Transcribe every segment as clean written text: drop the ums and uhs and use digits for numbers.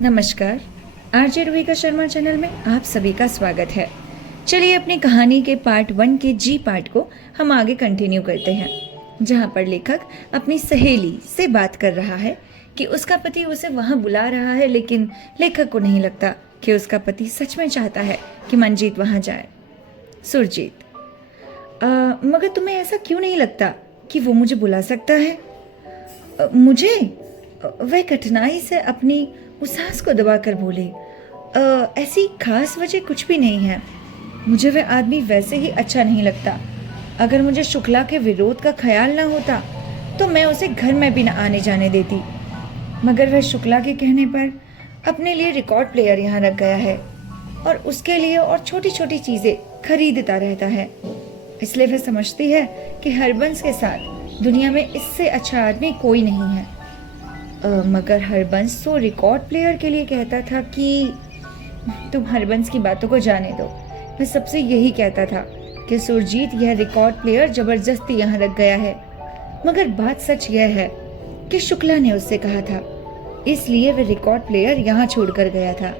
नमस्कार। RJ रोहिका Sharma channel में आप सभी का स्वागत है। चलिए अपनी कहानी के पार्ट 1 के जी पार्ट को हम आगे कंटिन्यू करते हैं, जहां पर लेखक अपनी सहेली से बात कर रहा है कि उसका पति उसे वहां बुला रहा है, लेकिन लेखक को नहीं लगता कि उसका पति सच में चाहता है कि मंजीत वहां जाए। सुरजीत: मगर तुम्हें ऐसा क्यों नहीं लगता कि वो मुझे बुला सकता है? मुझे? वह कठिनाई से अपनी उस सांस को दबाकर बोले, ऐसी खास वजह कुछ भी नहीं है। मुझे वह आदमी वैसे ही अच्छा नहीं लगता। अगर मुझे शुक्ला के विरोध का ख्याल ना होता तो मैं उसे घर में भी न आने जाने देती, मगर वह शुक्ला के कहने पर अपने लिए रिकॉर्ड प्लेयर यहाँ रख गया है और उसके लिए और छोटी छोटी चीज़ें खरीदता रहता है। इसलिए वह समझती है कि हरबंस के साथ दुनिया में इससे अच्छा आदमी कोई नहीं है। मगर हरबंस तो रिकॉर्ड प्लेयर के लिए कहता था कि तुम हरबंस की बातों को जाने दो। वह सबसे यही कहता था कि सुरजीत यह रिकॉर्ड प्लेयर जबरदस्ती यहाँ रख गया है। मगर बात सच यह है कि शुक्ला ने उससे कहा था, इसलिए वह रिकॉर्ड प्लेयर यहाँ छोड़कर गया था।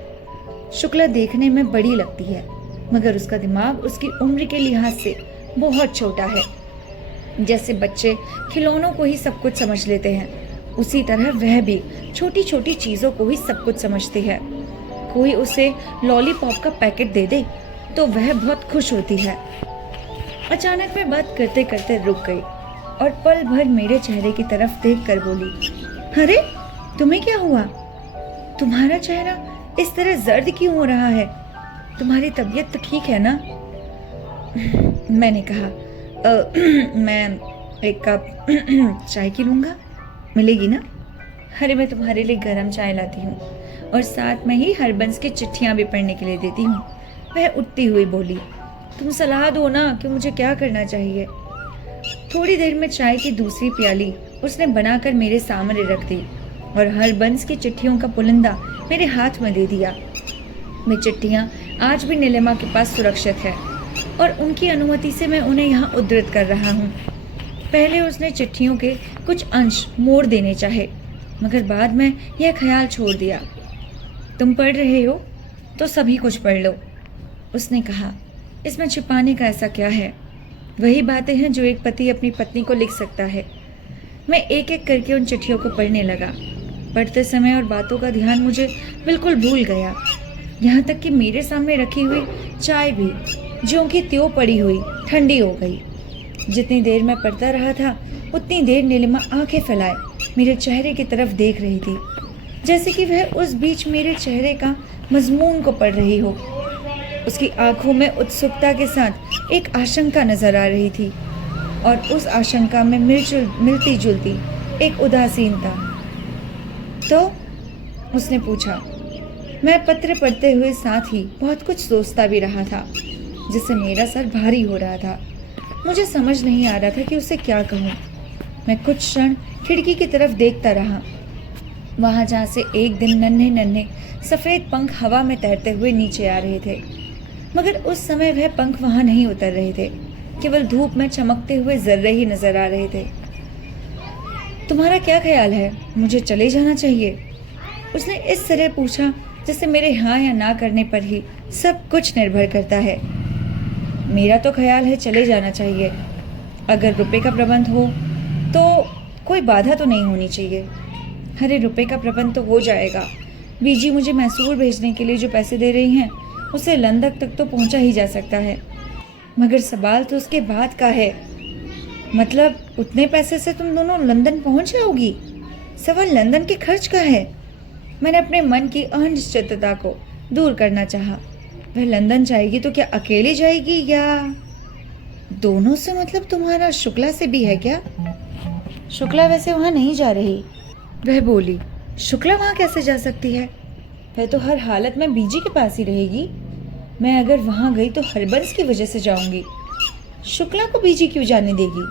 शुक्ला देखने में बड़ी लगती है, मगर उसका दिमाग उसकी उम्र के लिहाज से बहुत छोटा है। जैसे बच्चे खिलौनों को ही सब कुछ समझ लेते हैं, उसी तरह वह भी छोटी छोटी चीजों को ही सब कुछ समझती है। कोई उसे लॉलीपॉप का पैकेट दे दे तो वह बहुत खुश होती है। अचानक मैं बात करते करते रुक गई और पल भर मेरे चेहरे की तरफ देखकर बोली, अरे तुम्हें क्या हुआ? तुम्हारा चेहरा इस तरह जर्द क्यों हो रहा है? तुम्हारी तबीयत तो ठीक है ना? मैंने कहा, मैं एक कप चाय की लूंगा, मिलेगी ना? अरे मैं तुम्हारे लिए गर्म चाय लाती हूँ और साथ में ही हरबंस की चिट्ठियाँ भी पढ़ने के लिए देती हूँ। वह उठती हुई बोली, तुम सलाह दो ना कि मुझे क्या करना चाहिए। थोड़ी देर में चाय की दूसरी प्याली उसने बनाकर मेरे सामने रख दी और हरबंस की चिट्ठियों का पुलिंदा मेरे हाथ में दे दिया। वे चिट्ठियाँ आज भी नीलिमा के पास सुरक्षित है और उनकी अनुमति से मैं उन्हें यहाँ उद्धृत कर रहा हूँ। पहले उसने चिट्ठियों के कुछ अंश मोड़ देने चाहे, मगर बाद में यह ख्याल छोड़ दिया। तुम पढ़ रहे हो तो सभी कुछ पढ़ लो, उसने कहा। इसमें छिपाने का ऐसा क्या है? वही बातें हैं जो एक पति अपनी पत्नी को लिख सकता है। मैं एक एक करके उन चिट्ठियों को पढ़ने लगा। पढ़ते समय और बातों का ध्यान मुझे बिल्कुल भूल गया, यहाँ तक कि मेरे सामने रखी हुई चाय भी ज्यों की त्यों पड़ी हुई ठंडी हो गई। जितनी देर मैं पढ़ता रहा था उतनी देर नीलिमा आंखें फैलाए मेरे चेहरे की तरफ देख रही थी, जैसे कि वह उस बीच मेरे चेहरे का मजमून को पढ़ रही हो। उसकी आंखों में उत्सुकता के साथ एक आशंका नजर आ रही थी और उस आशंका में मिलती जुलती एक उदासीनता। तो उसने पूछा। मैं पत्र पढ़ते हुए साथ ही बहुत कुछ सोचता भी रहा था, जिससे मेरा सर भारी हो रहा था। मुझे समझ नहीं आ रहा था कि उसे क्या कहूँ। मैं कुछ क्षण खिड़की की तरफ देखता रहा, वहाँ जहाँ से एक दिन नन्हे नन्हे सफ़ेद पंख हवा में तैरते हुए नीचे आ रहे थे, मगर उस समय वह पंख वहाँ नहीं उतर रहे थे, केवल धूप में चमकते हुए जर्रे ही नजर आ रहे थे। तुम्हारा क्या ख्याल है, मुझे चले जाना चाहिए? उसने इस तरह पूछा जैसे मेरे हाँ या ना करने पर ही सब कुछ निर्भर करता है। मेरा तो ख्याल है चले जाना चाहिए। अगर रुपए का प्रबंध हो तो कोई बाधा तो नहीं होनी चाहिए। अरे रुपए का प्रबंध तो हो जाएगा। बीजी मुझे मैसूर भेजने के लिए जो पैसे दे रही हैं उसे लंदन तक तो पहुंचा ही जा सकता है, मगर सवाल तो उसके बाद का है। मतलब उतने पैसे से तुम दोनों लंदन पहुंच जाओगी? सवाल लंदन के खर्च का है। मैंने अपने मन की अनिश्चितता को दूर करना चाहा। वह लंदन जाएगी तो क्या अकेले जाएगी या दोनों से? मतलब तुम्हारा शुक्ला से भी है क्या? शुक्ला वैसे वहां नहीं जा रही, वह बोली। शुक्ला वहां कैसे जा सकती है? वह तो हर हालत में बीजी के पास ही रहेगी। मैं अगर वहां गई तो हरबंस की वजह से जाऊंगी। शुक्ला को बीजी क्यों जाने देगी?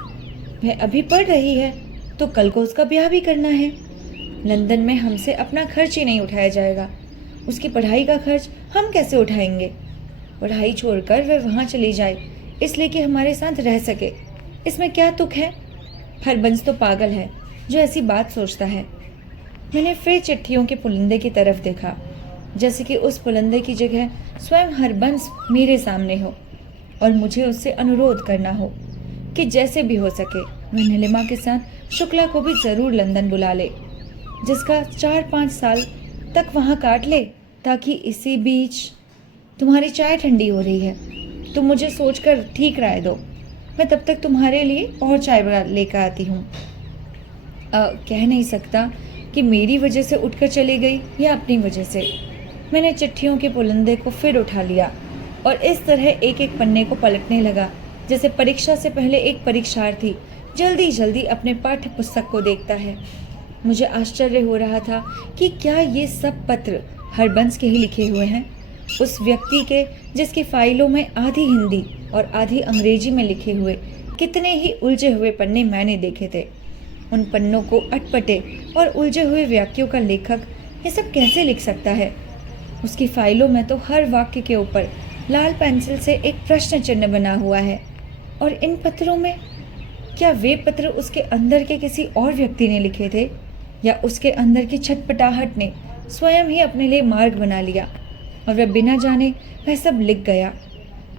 वह अभी पढ़ रही है तो कल को उसका ब्याह भी करना है। लंदन में हमसे अपना खर्च ही नहीं उठाया जाएगा। उसकी पढ़ाई का खर्च हम कैसे उठाएंगे? पढ़ाई छोड़कर वह वहाँ चली जाए इसलिए कि हमारे साथ रह सके, इसमें क्या तुक है? हरबंस तो पागल है जो ऐसी बात सोचता है। मैंने फिर चिट्ठियों के पुलिंदे की तरफ देखा, जैसे कि उस पुलिंदे की जगह स्वयं हरबंस मेरे सामने हो और मुझे उससे अनुरोध करना हो कि जैसे भी हो सके वह नीलिमा के साथ शुक्ला को भी जरूर लंदन बुला ले, जिसका 4-5 साल तक वहाँ काट ले, ताकि इसी बीच तुम्हारी चाय ठंडी हो रही है, तुम मुझे सोचकर ठीक राय दो, मैं तब तक तुम्हारे लिए और चाय लेकर आती हूँ। कह नहीं सकता कि मेरी वजह से उठकर चली गई या अपनी वजह से। मैंने चिट्ठियों के पुलिंदे को फिर उठा लिया और इस तरह एक एक पन्ने को पलटने लगा, जैसे परीक्षा से पहले एक परीक्षार्थी जल्दी जल्दी अपने पाठ्य पुस्तक को देखता है। मुझे आश्चर्य हो रहा था कि क्या ये सब पत्र हरबंस के ही लिखे हुए हैं, उस व्यक्ति के जिसकी फाइलों में आधी हिंदी और आधी अंग्रेजी में लिखे हुए कितने ही उलझे हुए पन्ने मैंने देखे थे। उन पन्नों को अटपटे और उलझे हुए वाक्यों का लेखक ये सब कैसे लिख सकता है? उसकी फाइलों में तो हर वाक्य के ऊपर लाल पेंसिल से एक प्रश्न चिन्ह बना हुआ है। और इन पत्रों में क्या वे पत्र उसके अंदर के किसी और व्यक्ति ने लिखे थे, या उसके अंदर की छटपटाहट ने स्वयं ही अपने लिए मार्ग बना लिया और वह बिना जाने वह सब लिख गया?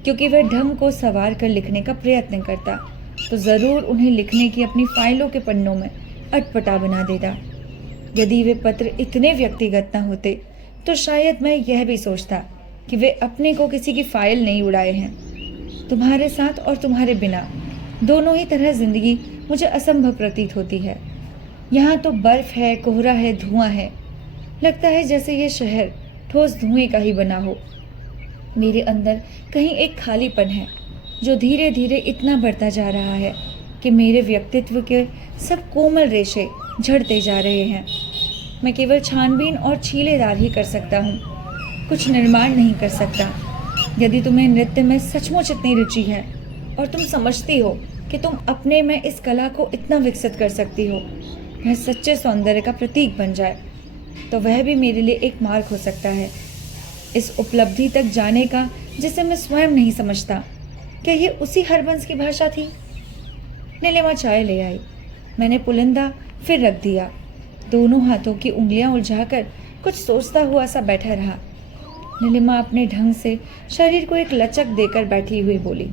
क्योंकि वह ढंग को संवार कर लिखने का प्रयत्न करता तो ज़रूर उन्हें लिखने की अपनी फाइलों के पन्नों में अटपटा बना देता। यदि वे पत्र इतने व्यक्तिगत न होते तो शायद मैं यह भी सोचता कि वे अपने को किसी की फाइल नहीं उड़ाए हैं। तुम्हारे साथ और तुम्हारे बिना दोनों ही तरह जिंदगी मुझे असंभव प्रतीत होती है। यहाँ तो बर्फ है, कोहरा है, धुआं है, लगता है जैसे ये शहर ठोस धुएं का ही बना हो। मेरे अंदर कहीं एक खालीपन है जो धीरे धीरे इतना बढ़ता जा रहा है कि मेरे व्यक्तित्व के सब कोमल रेशे झड़ते जा रहे हैं। मैं केवल छानबीन और छीलेदार ही कर सकता हूँ, कुछ निर्माण नहीं कर सकता। यदि तुम्हें नृत्य में सचमुच इतनी रुचि है और तुम समझती हो कि तुम अपने में इस कला को इतना विकसित कर सकती हो, वह सच्चे सौंदर्य का प्रतीक बन जाए, तो वह भी मेरे लिए एक मार्ग हो सकता है इस उपलब्धि तक जाने का जिसे मैं स्वयं नहीं समझता। क्या ये उसी हरबंस की भाषा थी? नीलिमा चाय ले आई। मैंने पुलिंदा फिर रख दिया। दोनों हाथों की उंगलियां उलझाकर कुछ सोचता हुआ सा बैठा रहा। नीलिमा अपने ढंग से शरीर को एक लचक देकर बैठी हुई बोली,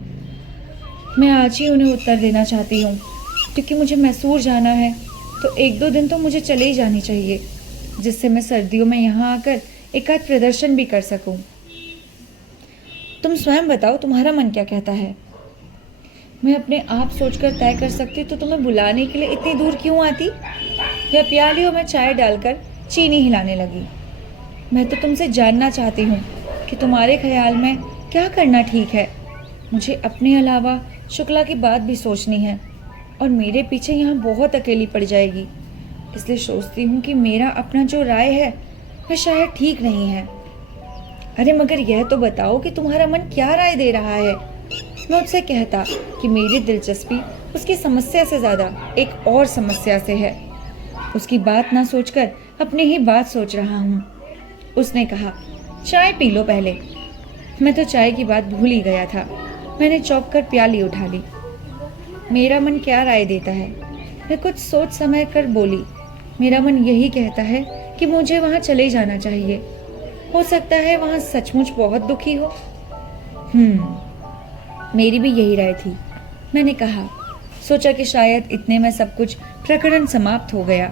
मैं आज ही उन्हें उत्तर देना चाहती हूँ, क्योंकि मुझे मैसूर जाना है, तो 1-2 दिन तो मुझे चले ही जानी चाहिए, जिससे मैं सर्दियों में यहाँ आकर एकाध प्रदर्शन भी कर सकूं। तुम स्वयं बताओ, तुम्हारा मन क्या कहता है? मैं अपने आप सोचकर तय कर सकती तो तुम्हें बुलाने के लिए इतनी दूर क्यों आती? या प्यालियों में चाय डालकर चीनी हिलाने लगी। मैं तो तुमसे जानना चाहती हूँ कि तुम्हारे ख्याल में क्या करना ठीक है। मुझे अपने अलावा शुक्ला की बात भी सोचनी है और मेरे पीछे यहाँ बहुत अकेली पड़ जाएगी, इसलिए सोचती हूँ कि मेरा अपना जो राय है वह शायद ठीक नहीं है। अरे मगर यह तो बताओ कि तुम्हारा मन क्या राय दे रहा है। मैं उससे कहता कि मेरी दिलचस्पी उसकी समस्या से ज़्यादा एक और समस्या से है। उसकी बात ना सोचकर अपनी ही बात सोच रहा हूँ। उसने कहा, चाय पी लो पहले। मैं तो चाय की बात भूल ही गया था। मैंने चौंक कर प्याली उठा ली। मेरा मन क्या राय देता है? मैं कुछ सोच समझ कर बोली, मेरा मन यही कहता है कि मुझे वहाँ चले जाना चाहिए। हो सकता है वहाँ सचमुच बहुत दुखी हो। मेरी भी यही राय थी। मैंने कहा, सोचा कि शायद इतने में सब कुछ प्रकरण समाप्त हो गया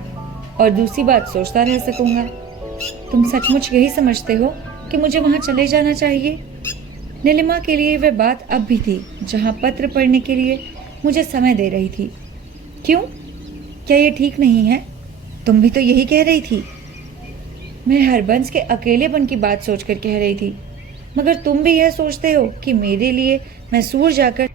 और दूसरी बात सोचता रह सकूंगा। तुम सचमुच यही समझते हो कि मुझे वहाँ चले जाना चाहिए? नीलिमा के लिए वह बात अब भी थी जहाँ पत्र पढ़ने के लिए मुझे समय दे रही थी। क्यों? क्या ये ठीक नहीं है? तुम भी तो यही कह रही थी। मैं हरबंस के अकेलेपन की बात सोचकर कह रही थी, मगर तुम भी यह सोचते हो कि मेरे लिए मैसूर जाकर